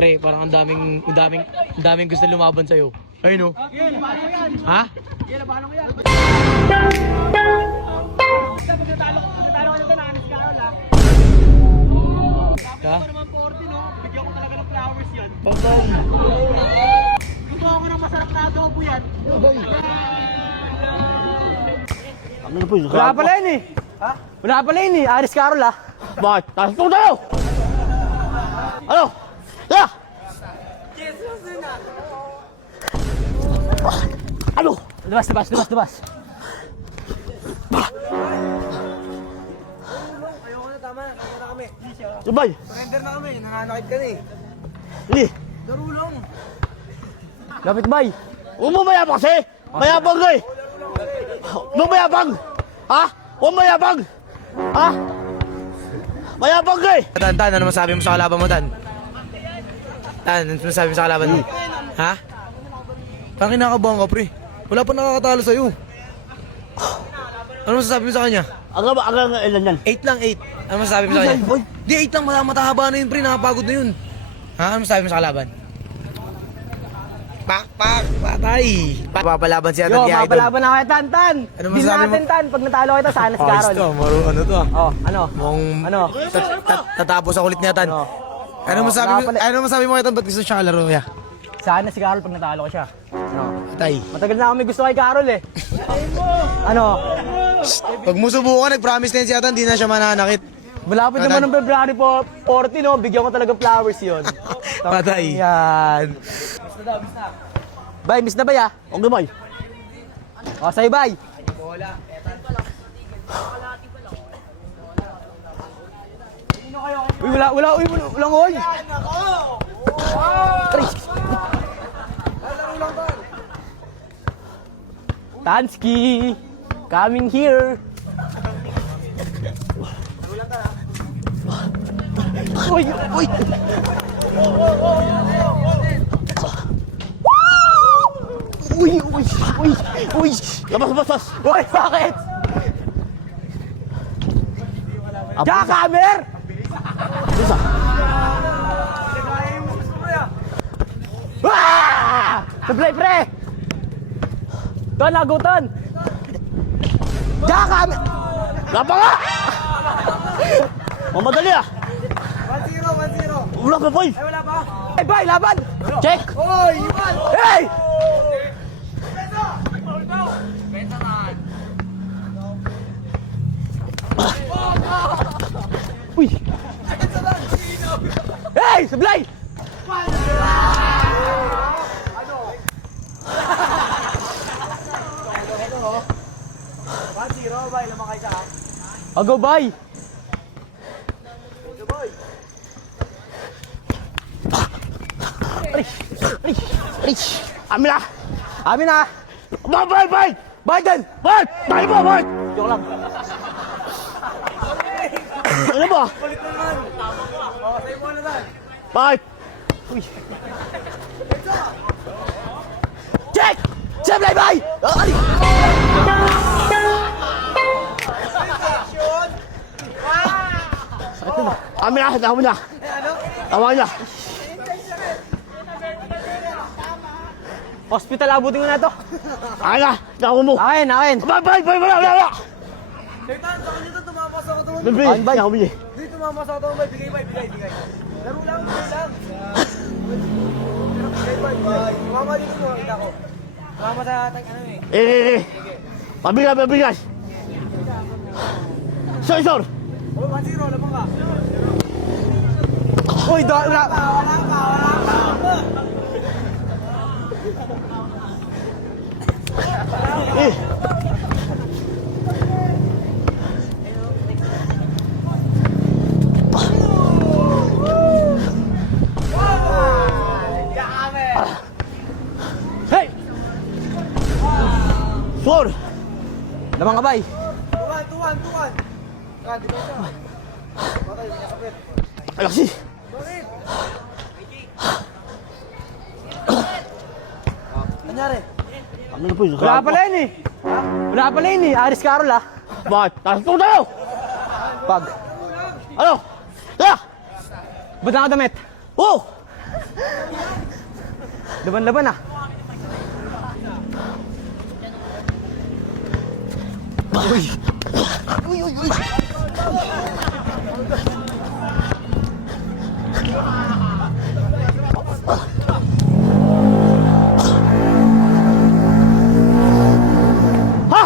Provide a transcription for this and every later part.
Pre, parang ang daming gusto lumaban sa'yo. Ayun o. Ha? Pagkatalo ko nito, nakanis ka ako lang. Ha? Ako naman 40, no? Bigyan ko talaga ng flowers yan. Patay. Gusto ko ng masarap na adobo yan. Wala pala yun eh. Ha? Wala pala yun eh. Aris Carol ah. Bakit? Taas ko tayo! Ano? Tara! Ano? Labas. Ayoko na, tama. Kaya na kami. Sabay! Surrender na kami. Nananakit ka na eh. Hindi! Darulong. Lapit bay. Huwag mo mayabang kasi! Mayabang ka eh! Huwag mo mayabang! Ha? Huwag mo mayabang! Ha? Mayabang ka eh! Tan, ano masabi mo sa kalaban mo, Tan? Tan, ano masabi mo sa kalaban mo? Ha? Parang kinakabahan ka, pre. Wala pa nakakatalo sa'yo. Ano masasabi mo sa kanya? Aga ilan yan? 8 lang, 8. Ano masasabi mo sa kanya? Di, 8 lang, matahaba na yun, pre. Nakapagod na yun. Ha? Ano masasabi mo sa kalaban? Pak! Patay! Papalaban siya Yo, Tan, kaya idol. mapalaban na kay Tan. Ano Din masabi mo? natin Tan. Pag natalo kita, sana si Ayos Carol. to, ano to ah. Oh, ano? Mukhang Ano? tatapos ang kulit niya, Tan. Ano? Ano masabi mo kay Tan? Ba't gusto siya kalaro niya? Sana si Carol pag natalo ko siya. Ano? Patay. Matagal na kami gusto kay Carol eh. Ano? Pag mo subukan, nag-promise na yun si Tan, di na siya mananakit. Malapit naman ng February 40, no? Bigyan ko talaga flowers yun. Patay. Yan. Bay, miss na bay ah. Okay, bay. O, sa'yo bay. Uy, wala, oy. Tansky, coming here. Uy. Uy. Labas. Uy, bakit? Jackhammer! Ah! Sablay, pre! Ton, aguton! Jackhammer! Lapa nga! Mamadali ah! 1-0. Wala pa, boy! Ay, wala pa. Hey, boy, laban! Check! Oy, iwan. Hey! Uy! Hey! Sablay! Bay, lamang kayo sa Ago, bay! Amin na! Bay! Biden! Bay! Tayo mo, Bay! Joke lang. Ano ba? Kulit naman. O, sa'yo mo na Dan. Bay! Check! Sablay, bay! Ali! Amin na, tama na. Tama na. Hospital, abutin ko na to. Akin na, naku mo. Akin. Bay! Wala! Sirtan, sa kanya to, tumapas ako to. Bay! Akin, bay. Naku mo niya. Hindi, tumapas ako to. Bay, bigay. Laro lang, bigay lang. Bigay, bay. Tumama dito mo, kita ko. Tumama sa ano eh. Pabigas. Sor! O, 1-0, lamang ka. Uy, wala. Wala pa. Eh! Hey! Sor! Lamang ka, bay. 2-1. Di ba siya? Patay, may nakapit. Alaksi! Bakit? Nangyari? Ano po yun? Wala pala yun eh. Aris Carol ah. Bakit? Taas ko tayo! Pag. Ano? Tara! Ba't nakadamit? Oh! Laban-laban ah. Ha?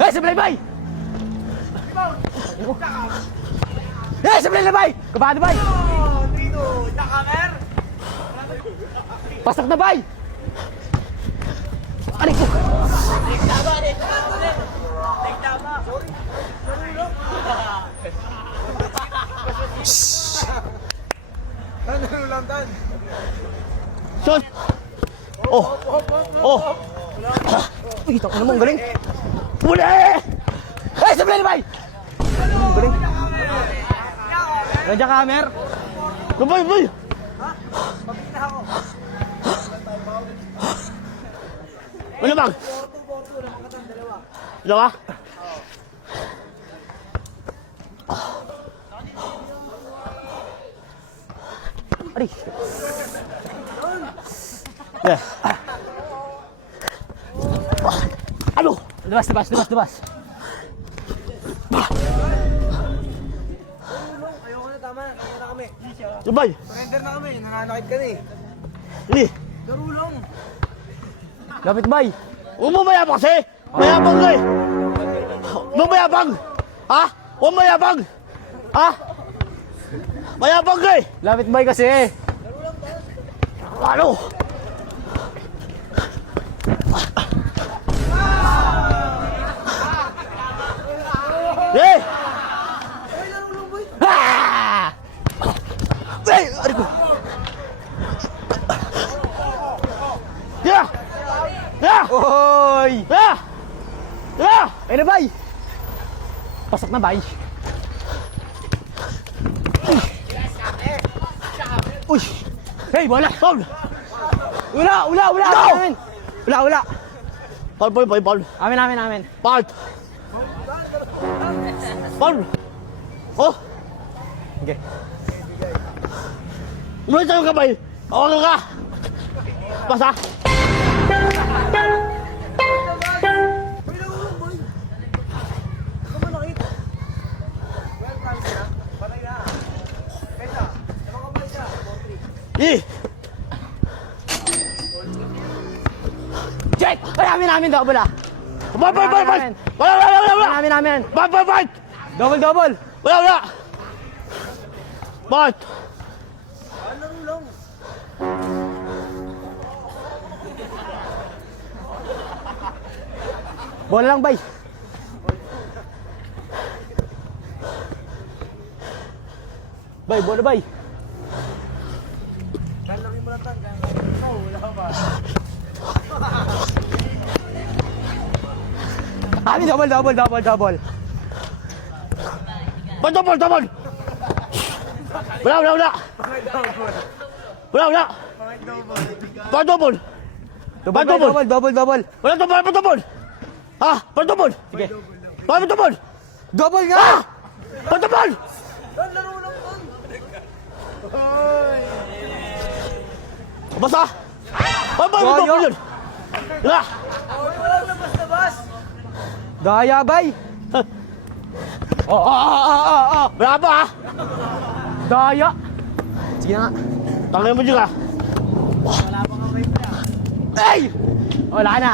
Eh, sablay bay! Eh, sablay na bay! Kabado bay! Dito, nakamer. Pasak na bay! Aray ko! Ano lang tan? Sus! Oh! Oh! Uy, takot na mo, ang galing! Uli! Eh, sablay na bay! Ang galing! Nandiyan ka, Amer! Boy, boy! Pagkita ako. Ano bang? Dalawa? Aray! Yeah. Ano? Labas, labas, labas, labas! Ayoko na, tama na. Kaya na kami. Sabay! Surrender na kami. Nanganakit ka na eh. Hindi! Garulong. Lapit bay! Huwag mo mayabang kasi! Mayabang ka eh! Huwag mo mayabang! Ha? Huwag mo mayabang! Ha? Mayabang ka eh! Lapit bay kasi eh! Ano? Eh! Ah! Eh! Aray ko! Yeah! Yeah! Oy! Yeah! Yeah! Ayun na bay! Pasak na bay! Uy! Hey, bola! Paul! Wala! Wala! Wala! No! Amin! Wala! Wala! Paul, Paul, Paul, Paul! Amin, amin, amin! Paul! Paul! Oh! Okay. Umalis tayo kamay! Hawakan ka! Pasa! Uy, garulong boy. Ikaw manakit. Well, promise na. Patay na. Kesa. Nakakabay siya. 4-3. Eh! Jet! Ay, amin, amin! Double ah! Paul, Paul, Paul, Paul! Wala, wala, wala, wala! Amin, amin! Paul, Paul, Paul! Double, double! Wala, wala! Paul! Garulong. Bola lang bay! Bay, bola bay! Lalaki mo lang tan. Ikaw, wala ka ba? Amin, double, double, double, double! Paul, Paul, Paul! Wala, wala, wala! Wala, wala! Paul, Paul! Double, bay, Double. double, double, double! Wala to, Paul, Paul! Ha? Paul, Paul! Sige! Paul, Paul! Double Ha? nga! Paul, Paul! Tan, laro lang tan. Basta! Paul, Paul, Goyo. Paul yun! Wala! Uy, walang labas-labas. Daya bay! Oh, oh, oh, oh, oh, oh! Wala pa ha? Daya! Sige na nga! Tangin mo dyan ka! Wala pa kamay pa. Ay! Wala na!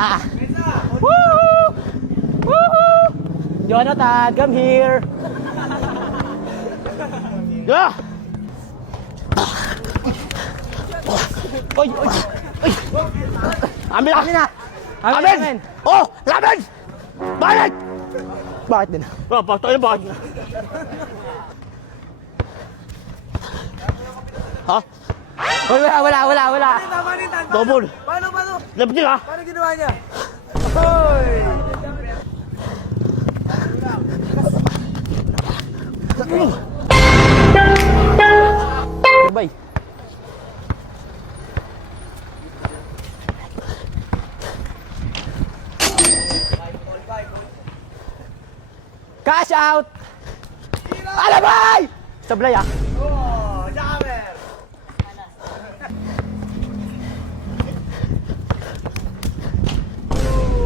Woo! Woo! Jonathan, come here! Yeah! Oy, oy, oy! Amin na! Amin na! Amin, Amin! amin! Oh! Laban! Bakit? Bakit din? Oh, bakit? Ano bakit? Ha? Oy, wala, wala, wala, wala! Tama rin tan. Double! Paano, paano? Laban dyan ha? Paano ginawa niya? Hoy! Bay! Cash out! Alabay! Sablay ah. Oh, jammer!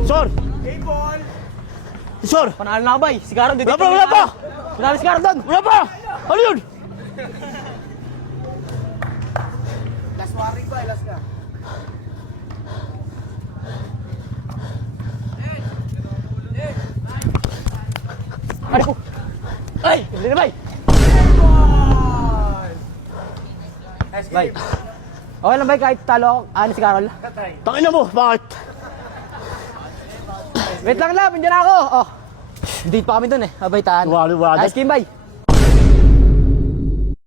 Sor! A-ball! Sor! Panalo na ako, bay. Sigaro, dito. Wala pa! Panalo sigaro doon. Wala pa! Ano yun? Last warning ba? Last na. Ano ko? Ay! Hindi na, bay. Nice Bay. game. Okay lang, bay, kahit talo ako. Ano si Carol? Tangina mo, bakit? Wait lang, nandiyan na ako. Oh. Date pa kami dun eh. Abay, tahan. Wala. Nice game, bay.